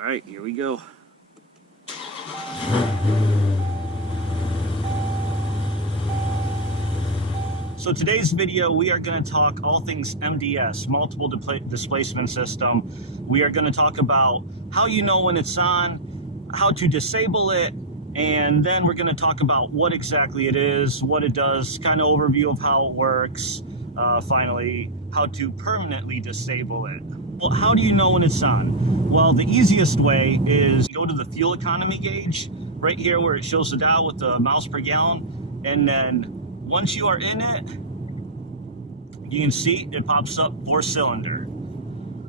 All right, here we go. So today's video, we are going to talk all things MDS, multiple displacement system. We are going to talk about how you know when it's on, how to disable it, and then we're going to talk about what exactly it is, what it does, kind of overview of how it works, finally, how to permanently disable it. Well, how do you know when it's on? Well, the easiest way is go to the fuel economy gauge, right here where it shows the dial with the miles per gallon, and then once you are in it, you can see it pops up 4-cylinder.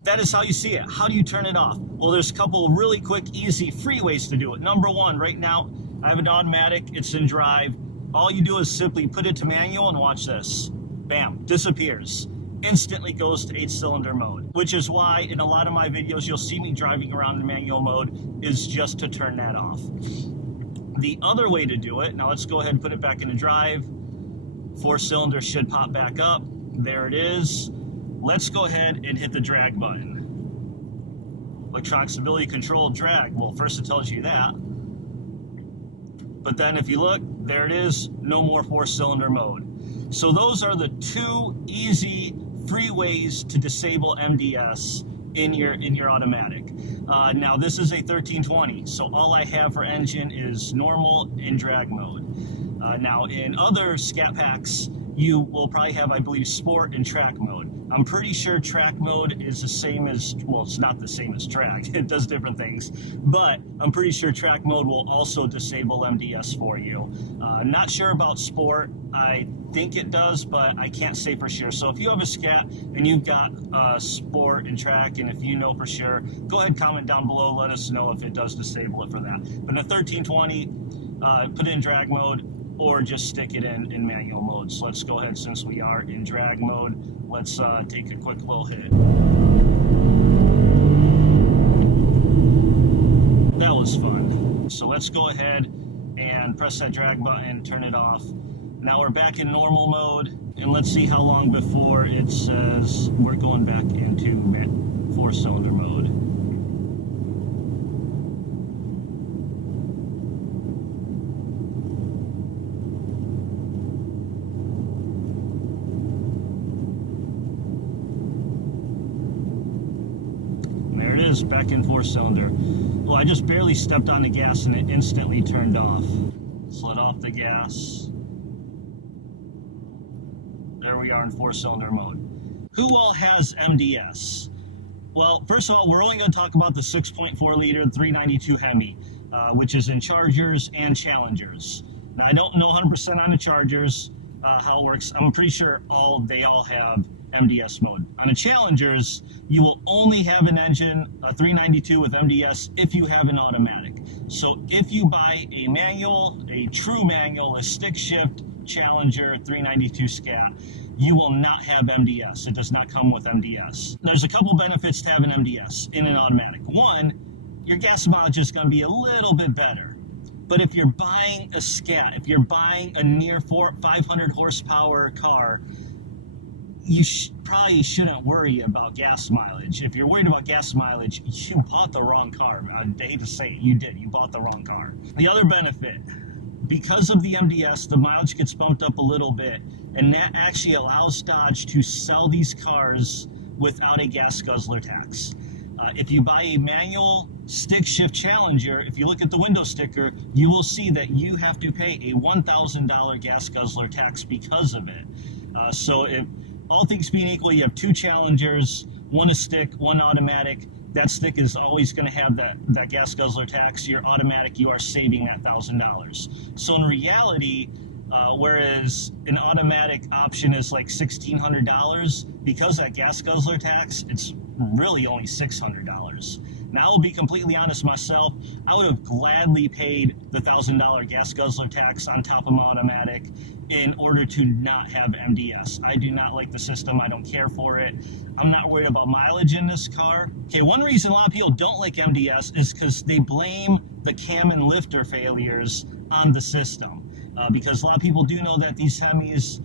That is how you see it. How do you turn it off? Well, there's a couple of really quick, easy, free ways to do it. Number one, right now, I have an automatic, it's in drive. All you do is simply put it to manual and watch this. Bam, disappears. Instantly goes to 8-cylinder mode, which is why in a lot of my videos, you'll see me driving around in manual mode is just to turn that off. The other way to do it, now let's go ahead and put it back into drive. 4-cylinder should pop back up. There it is. Let's go ahead and hit the drag button. Electronic stability control drag. Well, first it tells you that. But then if you look, there it is. No more 4-cylinder mode. So those are the two easy, free ways to disable MDS in your automatic. Now this is a 1320, so all I have for engine is normal in drag mode. Now in other Scat packs, you will probably have, I believe, sport and track mode. I'm pretty sure track mode is the same as, well, it's not the same as track. It does different things, but I'm pretty sure track mode will also disable MDS for you. Not sure about sport. I think it does, but I can't say for sure. So if you have a Scat and you've got sport and track, and if you know for sure, go ahead and comment down below. Let us know if it does disable it for that. But in a 1320, put it in drag mode, or just stick it in manual mode. So let's go ahead, since we are in drag mode, let's take a quick little hit. That was fun. So let's go ahead and press that drag button, turn it off. Now we're back in normal mode, and let's see how long before it says we're going back into 4-cylinder mode. Back in 4-cylinder. Well, I just barely stepped on the gas and it instantly turned off. Let's let off the gas. There we are in 4-cylinder mode. Who all has MDS? Well, first of all, we're only going to talk about the 6.4 liter 392 Hemi, which is in Chargers and Challengers. Now, I don't know 100% on the Chargers how it works. I'm pretty sure they all have MDS mode. On the Challengers, you will only have an engine, a 392 with MDS, if you have an automatic. So if you buy a manual, a true manual, a stick shift Challenger 392 Scat, you will not have MDS. It does not come with MDS. There's a couple benefits to having MDS in an automatic. One, your gas mileage is going to be a little bit better. But if you're buying a Scat, if you're buying a near 500 horsepower car, you probably shouldn't worry about gas mileage. If you're worried about gas mileage, you bought the wrong car. I hate to say it, you did. You bought the wrong car. The other benefit, because of the MDS, the mileage gets bumped up a little bit, and that actually allows Dodge to sell these cars without a gas guzzler tax. If you buy a manual stick shift Challenger, if you look at the window sticker, you will see that you have to pay a $1,000 gas guzzler tax because of it. So if all things being equal, you have two Challengers, one a stick, one automatic. That stick is always going to have that gas guzzler tax. Your automatic, you are saving that $1,000. So in reality, whereas an automatic option is like $1,600, because that gas guzzler tax, it's really only $600. Now, I'll be completely honest myself, I would have gladly paid the $1,000 gas guzzler tax on top of my automatic in order to not have MDS. I do not like the system. I don't care for it. I'm not worried about mileage in this car. Okay, one reason a lot of people don't like MDS is because they blame the cam and lifter failures on the system. Because a lot of people do know that these Hemis,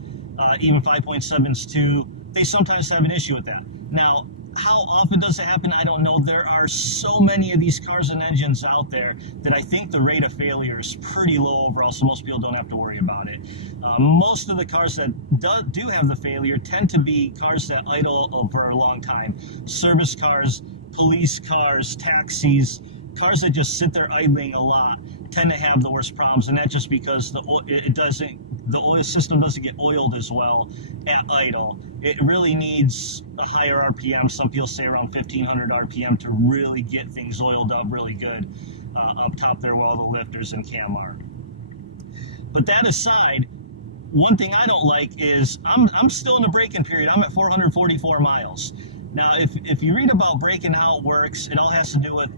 even 5.7s too, they sometimes have an issue with that. Now, how often does it happen? I don't know. There are so many of these cars and engines out there that I think the rate of failure is pretty low overall, so most people don't have to worry about it. Most of the cars that do have the failure tend to be cars that idle for a long time. Service cars, police cars, taxis, cars that just sit there idling a lot tend to have the worst problems, and that's just because the oil system doesn't get oiled as well at idle. It really needs a higher RPM. Some people say around 1500 RPM to really get things oiled up really good up top there where all the lifters and cam are. But that aside, one thing I don't like is I'm still in the braking period. I'm at 444 miles. Now, if you read about braking, how it works, it all has to do with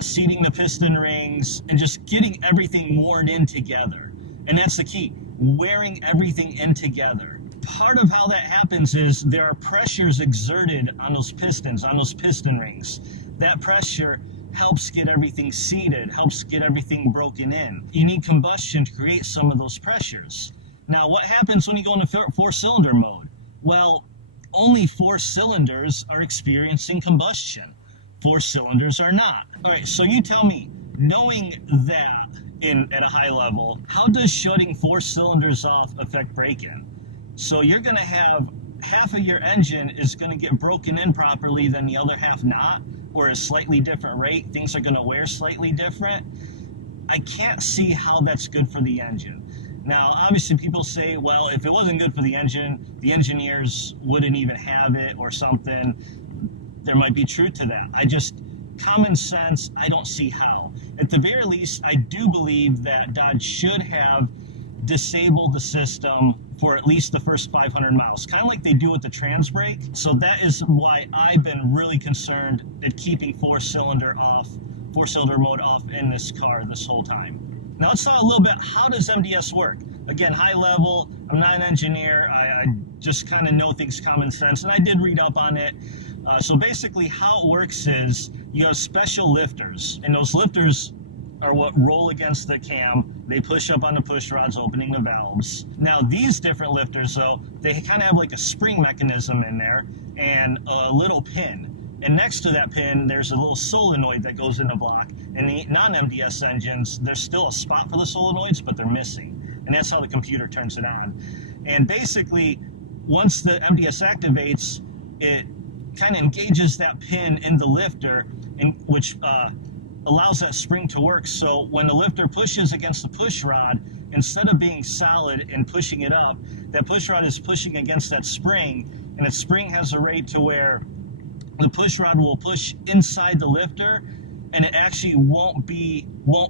seating the piston rings and just getting everything moored in together. And that's the key, wearing everything in together. Part of how that happens is there are pressures exerted on those pistons, on those piston rings. That pressure helps get everything seated, helps get everything broken in. You need combustion to create some of those pressures. Now, what happens when you go into four-cylinder mode? Well, only 4 cylinders are experiencing combustion. 4 cylinders are not. All right, so you tell me, knowing that at a high level, how does shutting 4 cylinders off affect braking? So you're going to have half of your engine is going to get broken in properly, then the other half not, or a slightly different rate. Things are going to wear slightly different. I can't see how that's good for the engine. Now, obviously, people say, well, if it wasn't good for the engine, the engineers wouldn't even have it or something. There might be truth to that. Common sense, I don't see how. At the very least, I do believe that Dodge should have disabled the system for at least the first 500 miles, kind of like they do with the trans brake. So that is why I've been really concerned at keeping four-cylinder mode off in this car this whole time. Now let's talk a little bit, how does MDS work? Again, high level, I'm not an engineer, I just kind of know things common sense, and I did read up on it. So basically how it works is you have special lifters, and those lifters are what roll against the cam. They push up on the push rods, opening the valves. Now these different lifters though, they kind of have like a spring mechanism in there and a little pin. And next to that pin, there's a little solenoid that goes in the block. And the non-MDS engines, there's still a spot for the solenoids, but they're missing. And that's how the computer turns it on. And basically, once the MDS activates, it kind of engages that pin in the lifter, which allows that spring to work. So when the lifter pushes against the push rod, instead of being solid and pushing it up, that push rod is pushing against that spring, and that spring has a rate to where the push rod will push inside the lifter, and it actually won't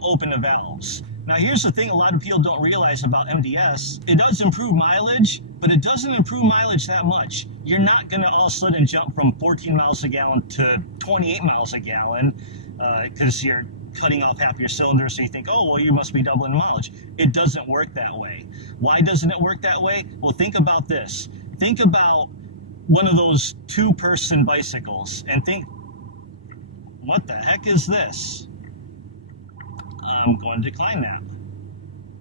open the valves. Now here's the thing a lot of people don't realize about MDS. It does improve mileage, but it doesn't improve mileage that much. You're not going to all of a sudden jump from 14 miles a gallon to 28 miles a gallon because you're cutting off half your cylinders, so you think, oh, well, you must be doubling the mileage. It doesn't work that way. Why doesn't it work that way? Well, think about this. Think about one of those two-person bicycles and think, what the heck is this? I'm going to decline that.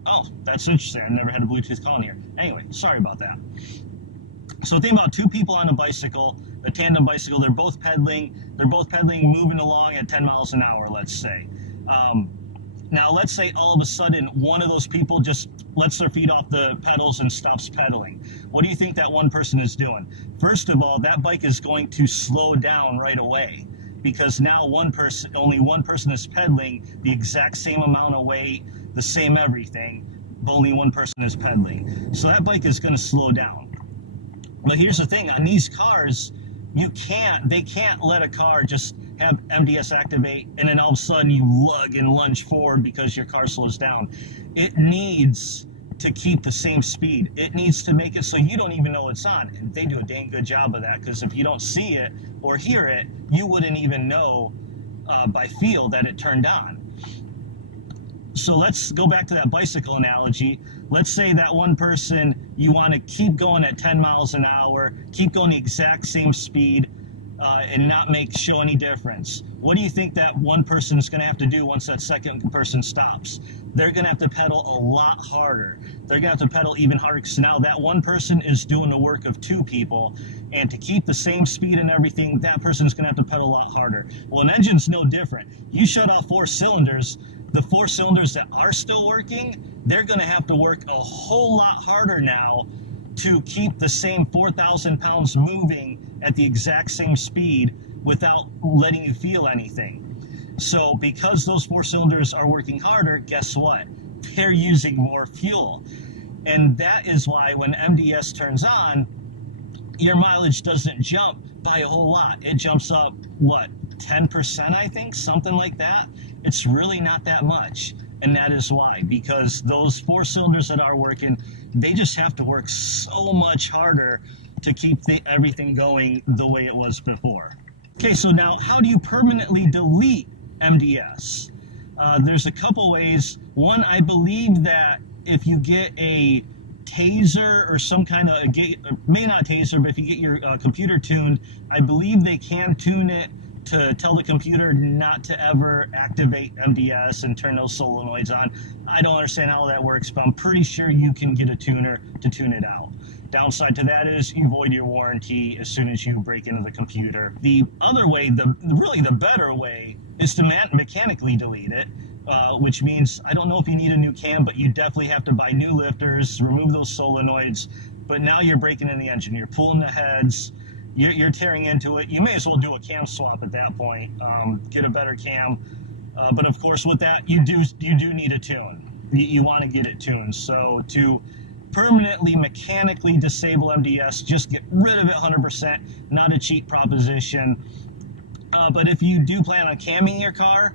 Oh, that's interesting. I never had a Bluetooth call in here. Anyway, sorry about that. So think about two people on a bicycle, a tandem bicycle. They're both pedaling, moving along at 10 miles an hour, let's say. Now, let's say all of a sudden one of those people just lets their feet off the pedals and stops pedaling. What do you think that one person is doing? First of all, that bike is going to slow down right away, because now only one person is pedaling the exact same amount of weight, the same everything, but only one person is pedaling. So that bike is going to slow down. But here's the thing, on these cars, they can't let a car just have MDS activate and then all of a sudden you lug and lunge forward because your car slows down. It needs to keep the same speed. It needs to make it so you don't even know it's on. And they do a dang good job of that, because if you don't see it or hear it, you wouldn't even know by feel that it turned on. So let's go back to that bicycle analogy. Let's say that one person, you want to keep going at 10 miles an hour, keep going the exact same speed, and not show any difference. What do you think that one person is going to have to do once that second person stops? They're going to have to pedal a lot harder. They're going to have to pedal even harder, because now that one person is doing the work of two people, and to keep the same speed and everything, that person is going to have to pedal a lot harder. Well, an engine's no different. You shut off 4 cylinders, the 4 cylinders that are still working, they're going to have to work a whole lot harder now to keep the same 4,000 pounds moving at the exact same speed without letting you feel anything. So because those 4 cylinders are working harder, guess what? They're using more fuel. And that is why when MDS turns on, your mileage doesn't jump by a whole lot. It jumps up, what, 10%, I think? Something like that. It's really not that much. And that is why, because those 4 cylinders that are working, they just have to work so much harder to keep everything going the way it was before. Okay, so now how do you permanently delete MDS? There's a couple ways. One, I believe that if you get a taser or some kind of, maybe not taser, but if you get your computer tuned, I believe they can tune it to tell the computer not to ever activate MDS and turn those solenoids on. I don't understand how that works, but I'm pretty sure you can get a tuner to tune it out. Downside to that is you void your warranty as soon as you break into the computer. The other way, really the better way, is to mechanically delete it, which means, I don't know if you need a new cam, but you definitely have to buy new lifters, remove those solenoids, but now you're breaking in the engine, you're pulling the heads, you're tearing into it. You may as well do a cam swap at that point, get a better cam. But of course with that, you do need a tune. You want to get it tuned. So to permanently mechanically disable MDS, just get rid of it 100%, not a cheap proposition. But if you do plan on camming your car,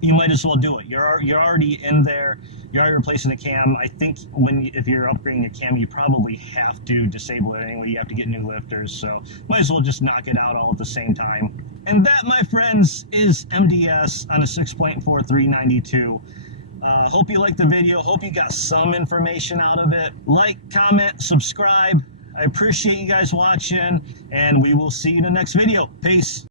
you might as well do it. You're already in there. You're already replacing the cam. I think if you're upgrading your cam, you probably have to disable it anyway. You have to get new lifters, so might as well just knock it out all at the same time. And that, my friends, is MDS on a 6.4 392. Hope you liked the video. Hope you got some information out of it. Like, comment, subscribe. I appreciate you guys watching, and we will see you in the next video. Peace.